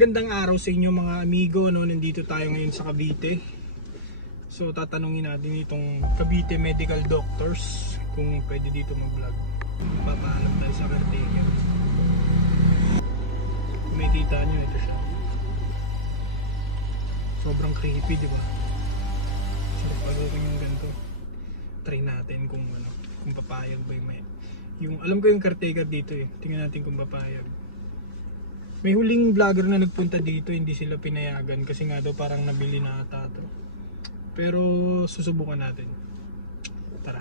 Gandang araw sa inyo mga amigo, no? Nandito tayo ngayon sa Cavite. So tatanungin natin itong Cavite Medical Doctors kung pwede dito mag-vlog. Papaalam tayo sa caretaker. May kita nyo, ito siya. Sobrang creepy, di ba? Sarap pagawin yung ganito. Try natin kung papayag ba yung alam ko yung caretaker dito eh. Tingnan natin kung papayag. May huling vlogger na nagpunta dito, hindi sila pinayagan kasi nga daw parang nabili na ata to. Pero susubukan natin. Tara.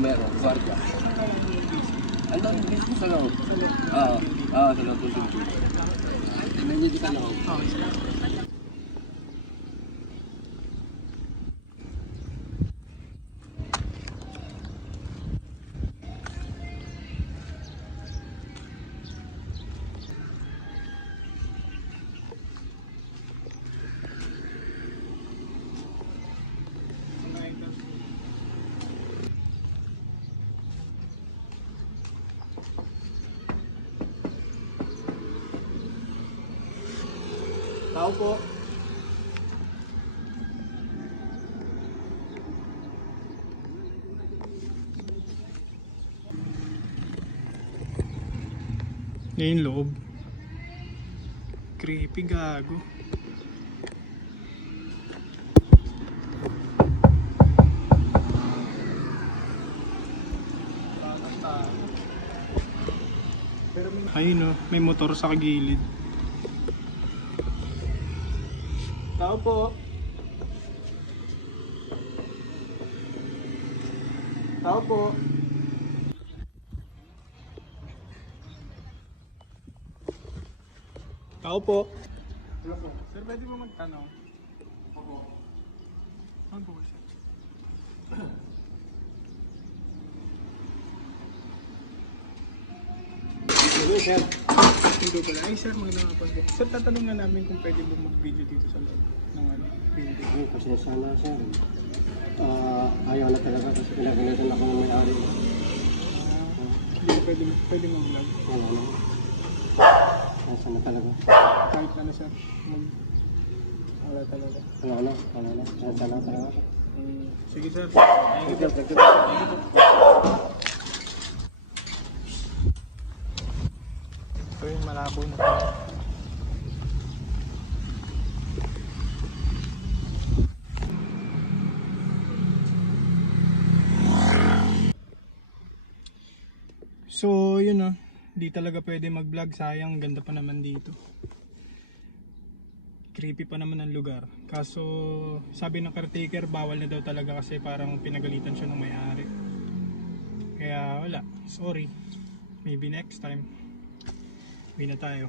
Meron. Guardia. Ano yung business sa loob? Sa loob ng computer. May medical loob. Tao po. Yan yung loob. Creepy, gago. Ayun, may motor sa kagilid. Tao po. Tao po. Tao po. Hello po. Sir, pwede mo magtanong? Opo. Saan po siya? Hello, sir. Hindi pala. Ay, sir, magandang hapon po. Sir, tatanong na namin kung pwede mo mag-video dito sa loob ng building. Kasi sana, sir. Ayaw na talaga kasi pinagalitan ako ng may-ari. Hindi ko pwede mag-vlog. Wala na. Sana talaga. Kahit ano, sir. Wala talaga. Wala na. Sana talaga. Sige, sir. Thank you. Thank you. Ito yung malabo na ito. So yun di talaga pwede mag-vlog, sayang, ganda pa naman dito. Creepy pa naman ang lugar. Kaso sabi ng caretaker bawal na daw talaga kasi parang pinagalitan siya ng may-ari. Kaya wala, sorry. Maybe next time. Uwi na tayo.